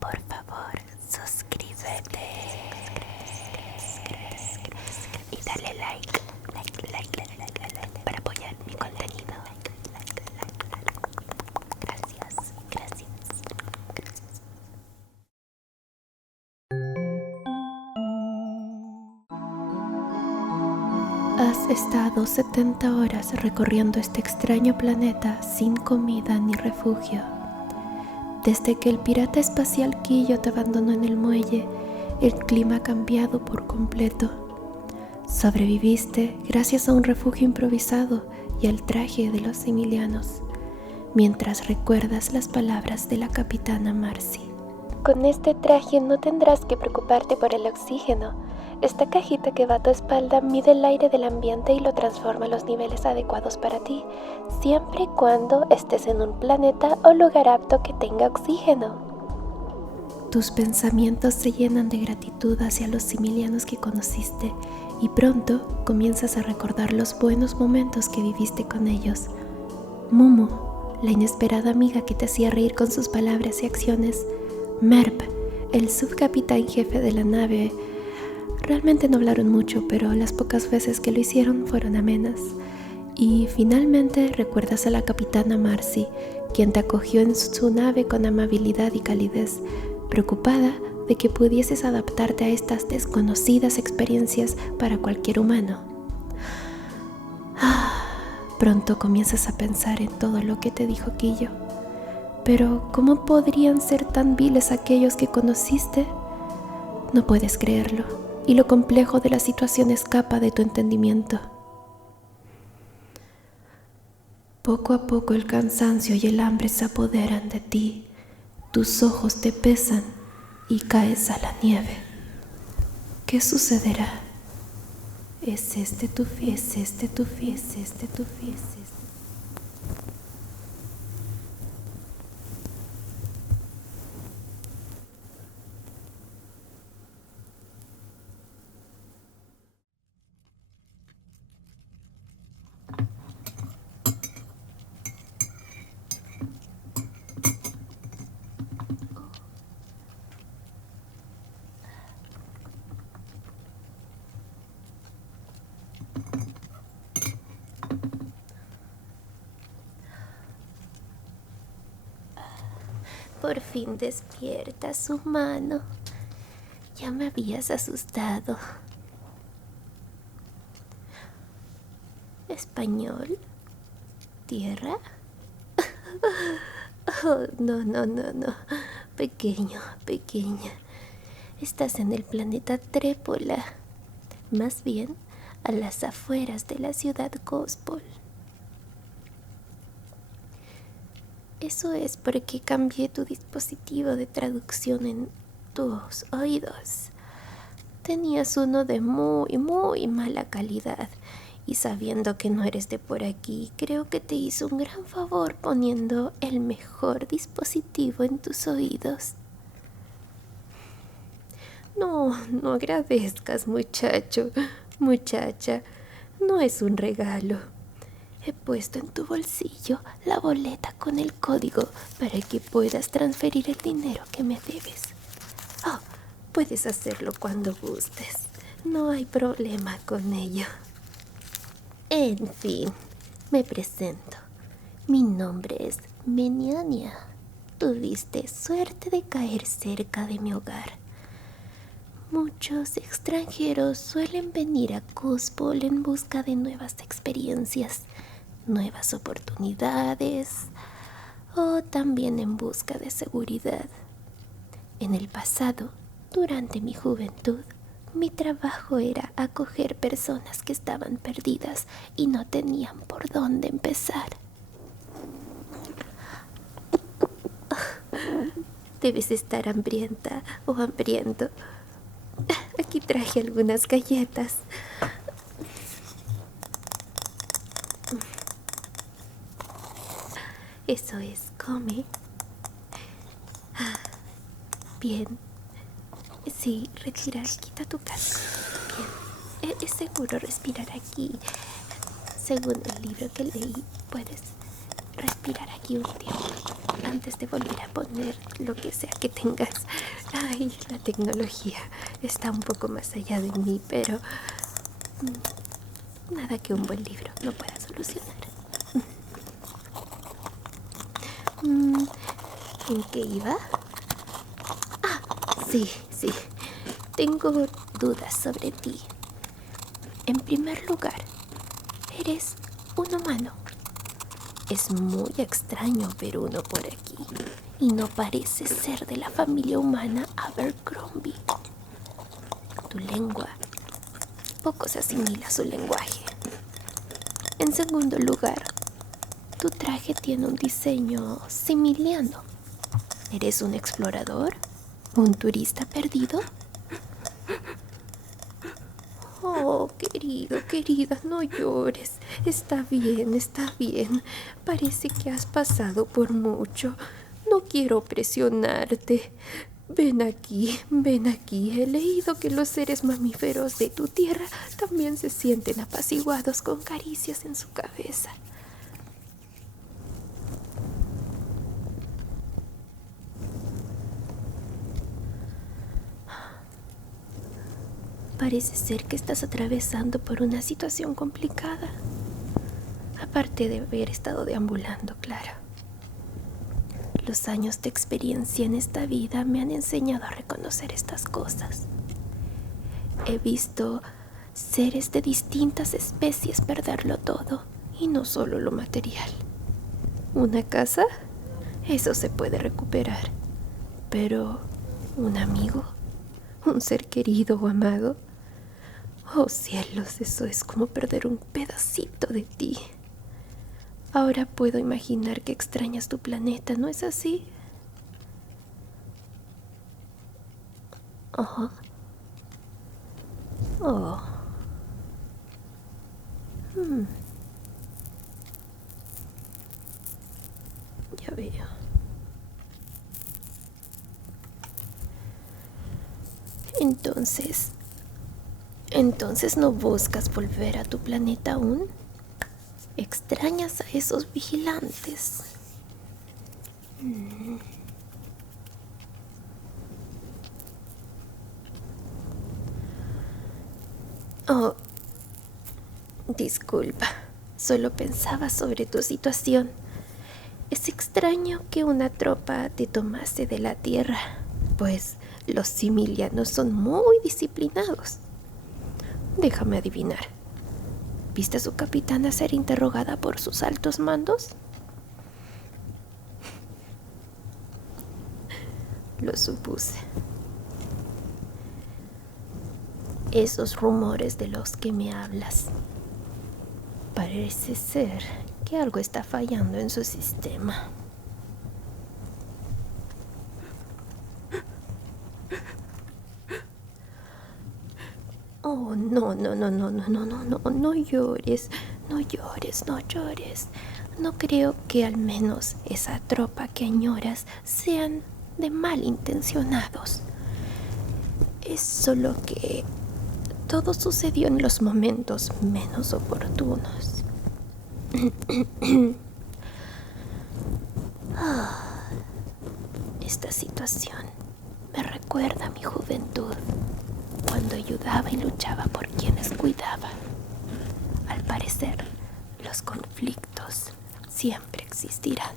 Por favor, suscríbete y dale like para apoyar mi contenido. Gracias. Has estado 70 horas recorriendo este extraño planeta sin comida ni refugio. Desde que el pirata espacial Quillo te abandonó en el muelle, el clima ha cambiado por completo. Sobreviviste gracias a un refugio improvisado y al traje de los Emilianos, mientras recuerdas las palabras de la capitana Marcy. Con este traje no tendrás que preocuparte por el oxígeno. Esta cajita que va a tu espalda mide el aire del ambiente y lo transforma a los niveles adecuados para ti, siempre y cuando estés en un planeta o lugar apto que tenga oxígeno. Tus pensamientos se llenan de gratitud hacia los similianos que conociste y pronto comienzas a recordar los buenos momentos que viviste con ellos. Mumu, la inesperada amiga que te hacía reír con sus palabras y acciones. Merp, el subcapitán jefe de la nave. Realmente no hablaron mucho, pero las pocas veces que lo hicieron fueron amenas. Y finalmente recuerdas a la capitana Marcy, quien te acogió en su nave con amabilidad y calidez, preocupada de que pudieses adaptarte a estas desconocidas experiencias para cualquier humano. Pronto comienzas a pensar en todo lo que te dijo Quillo. Pero ¿cómo podrían ser tan viles aquellos que conociste? No puedes creerlo, y lo complejo de la situación escapa de tu entendimiento. Poco a poco el cansancio y el hambre se apoderan de ti, tus ojos te pesan y caes a la nieve. ¿Qué sucederá? ¿Es este tu fin? Por fin despiertas, humano. Ya me habías asustado. ¿Español? ¿Tierra? Oh, no. Pequeña. Estás en el planeta Trépola. Más bien, a las afueras de la ciudad Gospel. Eso es porque cambié tu dispositivo de traducción en tus oídos. Tenías uno de muy mala calidad y sabiendo que no eres de por aquí, creo que te hizo un gran favor poniendo el mejor dispositivo en tus oídos. No agradezcas, muchacha, no es un regalo. He puesto en tu bolsillo la boleta con el código para que puedas transferir el dinero que me debes. Oh, puedes hacerlo cuando gustes. No hay problema con ello. En fin, me presento. Mi nombre es Meniania. Tuviste suerte de caer cerca de mi hogar. Muchos extranjeros suelen venir a Gospel en busca de nuevas experiencias, nuevas oportunidades o también en busca de seguridad. En el pasado, durante mi juventud, mi trabajo era acoger personas que estaban perdidas y no tenían por dónde empezar. Debes estar hambrienta o hambriento. Aquí traje algunas galletas. Eso es, come. Bien. Sí, retira, quita tu casco. Bien. Es seguro respirar aquí. Según el libro que leí, puedes respirar aquí un tiempo antes de volver a poner lo que sea que tengas. Ay, la tecnología está un poco más allá de mí, pero nada que un buen libro no pueda solucionar. ¿En qué iba? Sí. Tengo dudas sobre ti. En primer lugar, eres un humano. Es muy extraño ver uno por aquí y no parece ser de la familia humana Abercrombie. Tu lengua poco se asimila a su lenguaje. En segundo lugar, tu traje tiene un diseño similiano. ¿Eres un explorador? ¿Un turista perdido? Oh, querida, no llores. Está bien. Parece que has pasado por mucho. No quiero presionarte. Ven aquí. He leído que los seres mamíferos de tu tierra también se sienten apaciguados con caricias en su cabeza. Parece ser que estás atravesando por una situación complicada. Aparte de haber estado deambulando, claro. Los años de experiencia en esta vida me han enseñado a reconocer estas cosas. He visto seres de distintas especies perderlo todo, y no solo lo material. ¿Una casa? Eso se puede recuperar. Pero, ¿un amigo? ¿Un ser querido o amado? Oh cielos, eso es como perder un pedacito de ti. Ahora puedo imaginar que extrañas tu planeta, ¿no es así? Oh. Ya veo. Entonces no buscas volver a tu planeta aún. ¿Extrañas a esos vigilantes? Oh, disculpa. Solo pensaba sobre tu situación. Es extraño que una tropa te tomase de la Tierra, pues los similianos son muy disciplinados. Déjame adivinar. ¿Viste a su capitana ser interrogada por sus altos mandos? Lo supuse. Esos rumores de los que me hablas. Parece ser que algo está fallando en su sistema. Oh, no llores. No creo que al menos esa tropa que añoras sean de malintencionados. Es solo que todo sucedió en los momentos menos oportunos. Esta situación me recuerda a mi juventud, cuando ayudaba y luchaba por quienes cuidaba. Al parecer, los conflictos siempre existirán.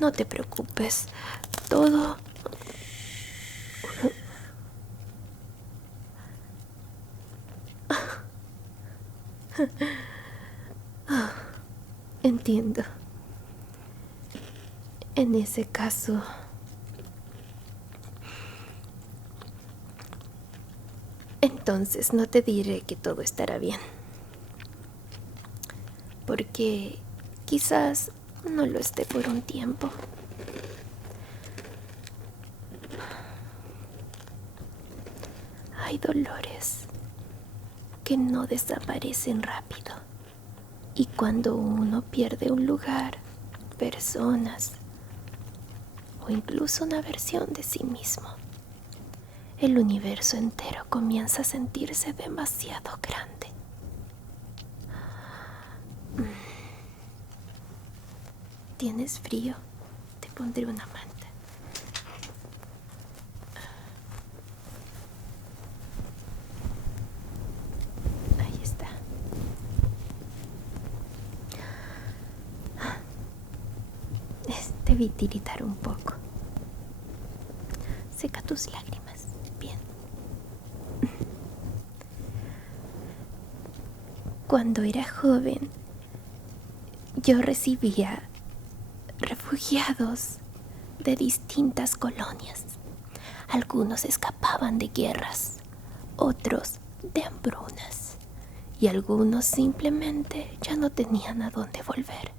No te preocupes, todo... Entiendo. En ese caso... Entonces no te diré que todo estará bien. Porque quizás no lo esté por un tiempo. Hay dolores que no desaparecen rápido. Y cuando uno pierde un lugar, personas o incluso una versión de sí mismo, el universo entero comienza a sentirse demasiado grande. ¿Tienes frío? Te pondré una manta. Ahí está. Debí tiritar un poco. Seca tus lágrimas. Bien. Cuando era joven, yo recibía refugiados de distintas colonias. Algunos escapaban de guerras, otros de hambrunas, y algunos simplemente ya no tenían a dónde volver.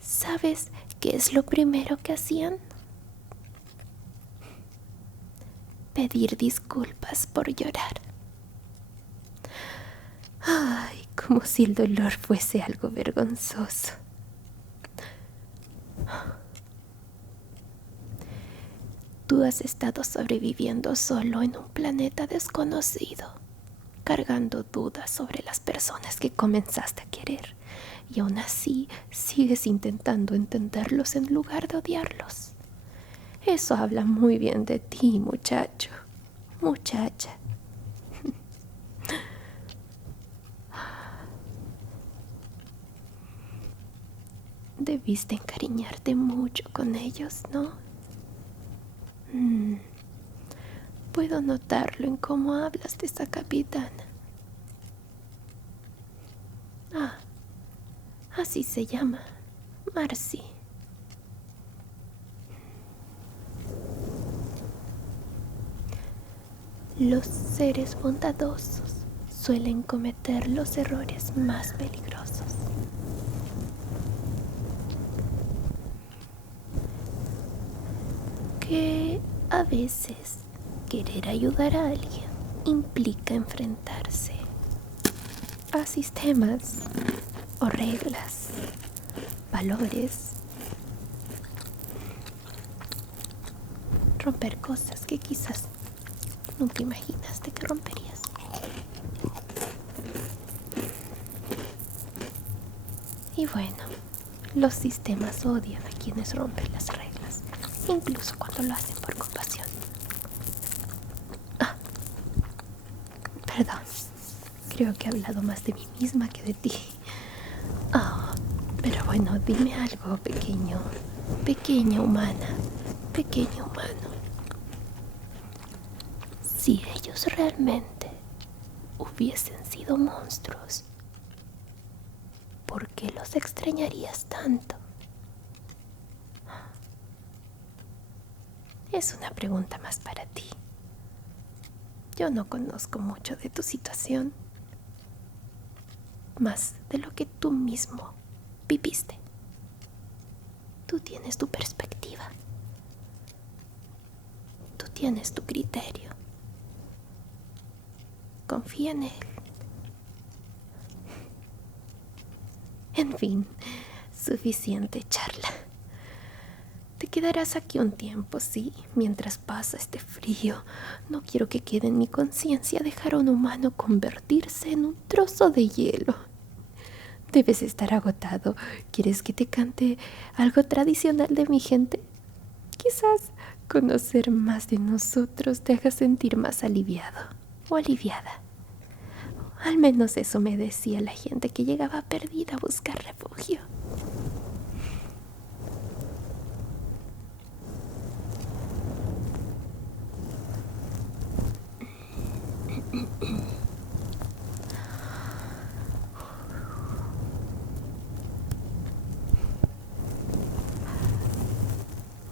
¿Sabes qué es lo primero que hacían? Pedir disculpas por llorar. Ay, como si el dolor fuese algo vergonzoso. Tú has estado sobreviviendo solo en un planeta desconocido, cargando dudas sobre las personas que comenzaste a querer, y aún así sigues intentando entenderlos en lugar de odiarlos. Eso habla muy bien de ti, muchacho, muchacha. Debiste encariñarte mucho con ellos, ¿no? Puedo notarlo en cómo hablas de esa capitana. Ah, así se llama, Marcy. Los seres bondadosos suelen cometer los errores más peligrosos. Que a veces querer ayudar a alguien implica enfrentarse a sistemas o reglas, valores, romper cosas que quizás nunca imaginaste que romperías. Y bueno, los sistemas odian a quienes rompen las reglas, incluso cuando lo hacen por compasión. Perdón, creo que he hablado más de mí misma que de ti. Pero bueno, dime algo, pequeña humana, pequeño humano. Si ellos realmente hubiesen sido monstruos, ¿por qué los extrañarías tanto? Es una pregunta más para ti. Yo no conozco mucho de tu situación, más de lo que tú mismo viviste. Tú tienes tu perspectiva. Tú tienes tu criterio. Confía en él. En fin, suficiente charla. Te quedarás aquí un tiempo, sí, mientras pasa este frío. No quiero que quede en mi conciencia dejar a un humano convertirse en un trozo de hielo. Debes estar agotado. ¿Quieres que te cante algo tradicional de mi gente? Quizás conocer más de nosotros te haga sentir más aliviado o aliviada. Al menos eso me decía la gente que llegaba perdida a buscar refugio.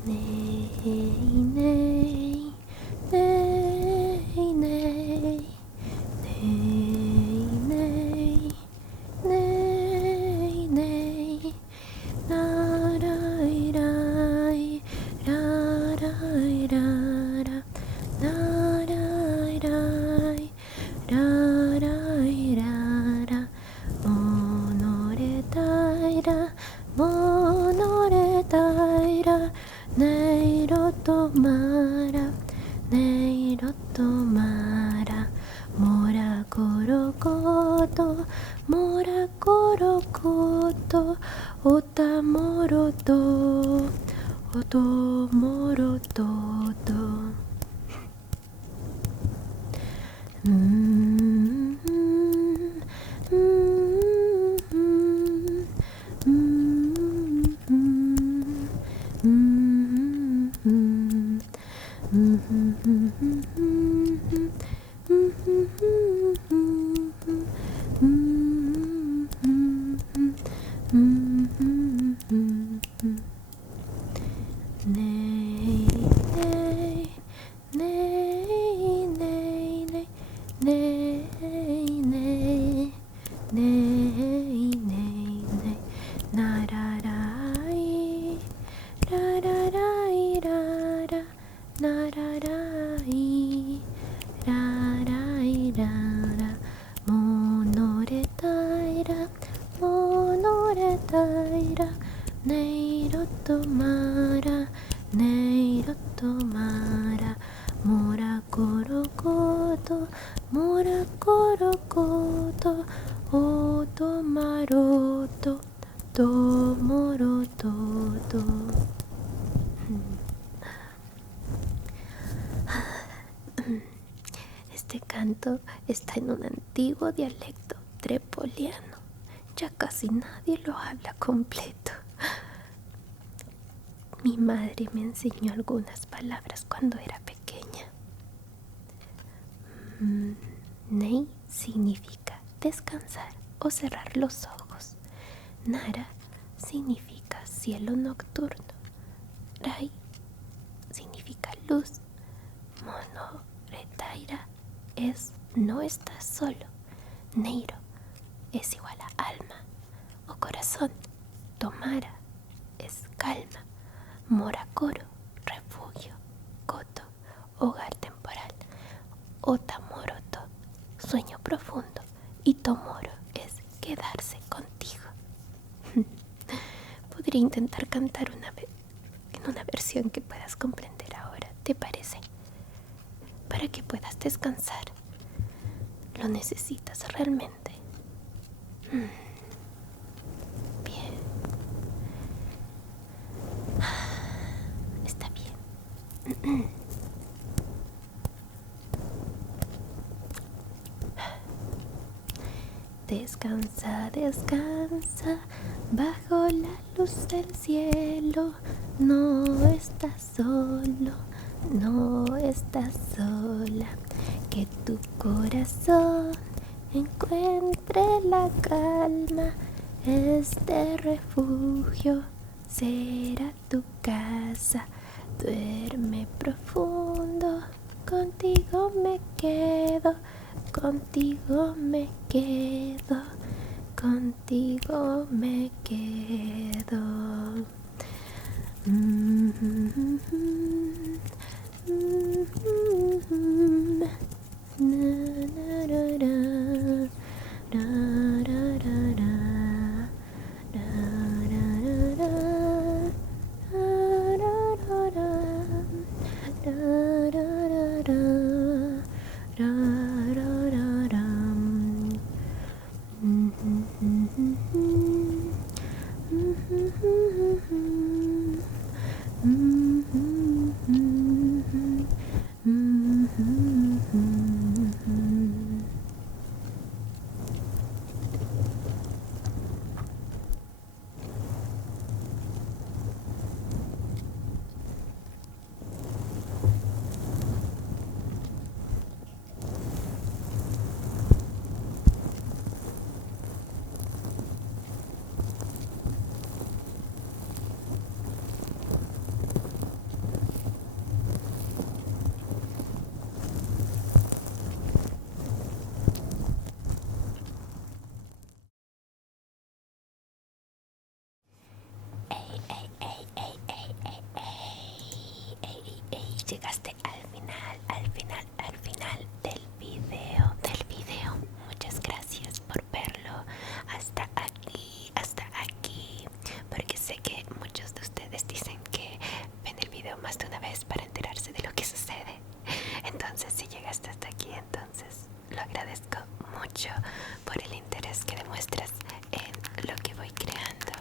Ney, ney, ney, ney, ney, ney, ney, ney, rarai, rai, rarai, rara, rarai, rai, rarai, rara, monore taira, monore taira, Neiro tomara, mora korokoto, Otamoroto, otomorototo. Nay, nay, nay, nay, nay, nay, nay, nay, nay, nay, nararai, rararai, rara, nararai, rarai, rara, monoretaira, monoretaira, neirotomara, neirotomara, morakorokoto, morakorokoto, otomaroto, tomorototo. Este canto está en un antiguo dialecto trepoliano. Ya casi nadie lo habla completo. Mi madre me enseñó algunas palabras cuando era pequeña. Nei significa descansar o cerrar los ojos. Nara significa cielo nocturno. Rai significa luz. Mono retaira es no estás solo. Neiro es igual a alma o corazón. Tomara es calma. Morakoro, refugio. Koto, hogar temporal. Otamoroto, sueño profundo. Y Tomoro es quedarse contigo. Podría intentar cantar en una versión que puedas comprender ahora, ¿te parece? Para que puedas descansar. Lo necesitas realmente. Bien. Está bien. Descansa, descansa, bajo la luz del cielo. No estás solo, no estás sola. Que tu corazón encuentre la calma. Este refugio será tu casa. Duerme profundo, contigo me quedo. Contigo me quedo, contigo me quedo. Llegaste al final del video. Muchas gracias por verlo hasta aquí, porque sé que muchos de ustedes dicen que ven el video más de una vez para enterarse de lo que sucede. Entonces, si llegaste hasta aquí, entonces lo agradezco mucho por el interés que demuestras en lo que voy creando.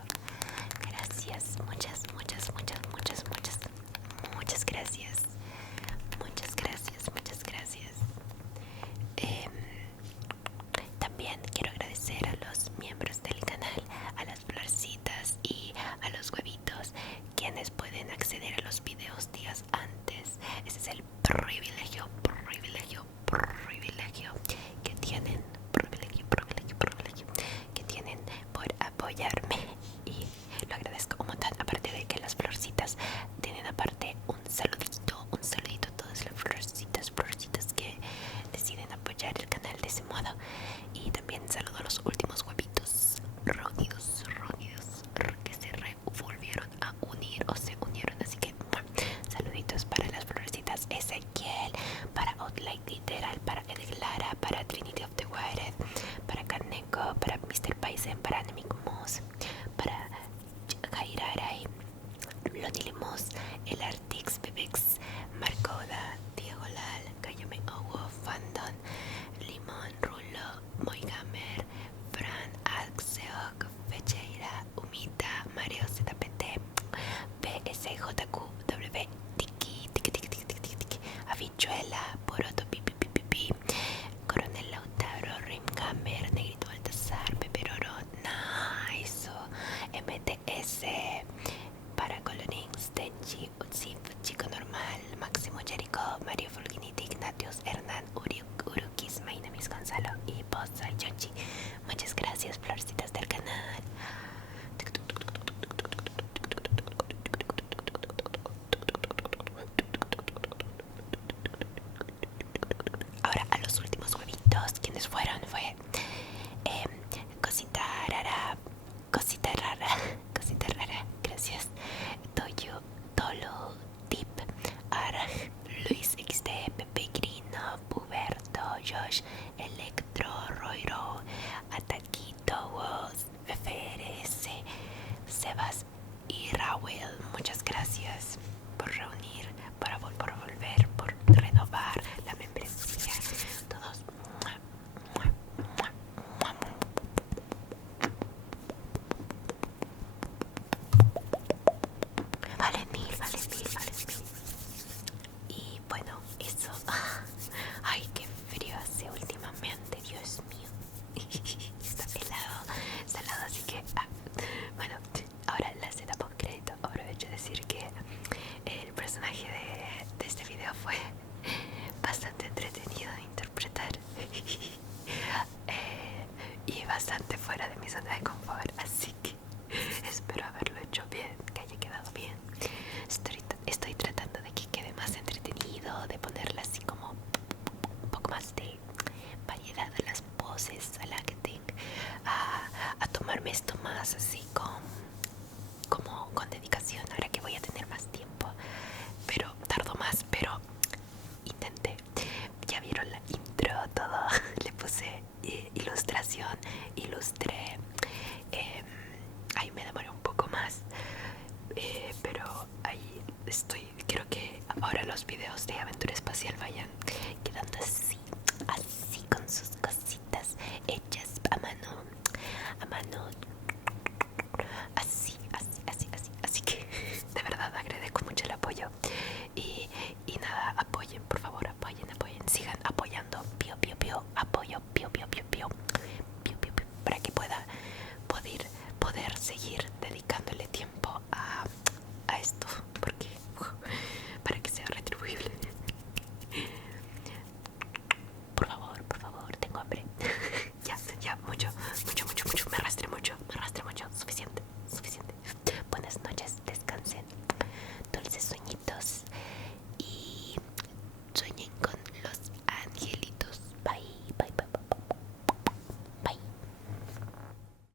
Tony Limus, El Artix Bebix, Marcoda, Diego Lal, Cayome Owo, Fandon, Limón, Rulo, Moigamer, Fran, Axeok, Fecheira, Humita, Mario ZPT, PSJQW, Tiki, Tiki, Tiki, Tiki, Tiki, Tiki, Habichuela, Poroto, Pipi, Pipi, Pipi, Coronel Lautaro, Rimgamer, Negrito Baltasar, Peperoro, Nice, MTS, Paracolonín, Stenchi, Utsif, Chico Normal, Máximo Jericho, Mario Fulginiti, Ignatius, Hernán, Urukis, Mainamis Gonzalo y Bosa y Yonchi. Muchas gracias, florcitas del canal. Ahora a los últimos huevitos, ¿quiénes fueron? Fue Cosita Rara, Cosita Rara, Cosita Rara, gracias. Toyo, Tolo, Tip, Araj, Luis XD, Pepe Grino, Puberto, Josh, Electro, Roiro, Ataquito, Woz, FRS, Sebas y Raúl. Muchas gracias por reunir, por volver, por renovar la membresía. Todos. Vale mil, vale mil, vale mil. Y bueno, eso. Ay, qué frío hace últimamente, Dios mío. Está helado, así que bueno, ahora la escena post crédito. Aprovecho de decir que el personaje de este video fue bastante entretenido de interpretar y bastante fuera de mi zona de confort, así que espero haberlo hecho bien, que haya quedado bien. Estoy tratando de que quede más entretenido, de ponerle así como un poco más de variedad a las poses, al acting, a tomarme esto más así como con dedicación, ahora que voy a tener más tiempo. Pero tardo más, pero intenté. Ya vieron la intro, todo. Le puse ilustración, ilustré. Ahí me demoré un poco más, pero ahí estoy. Quiero que ahora los videos de aventura espacial vayan quedando así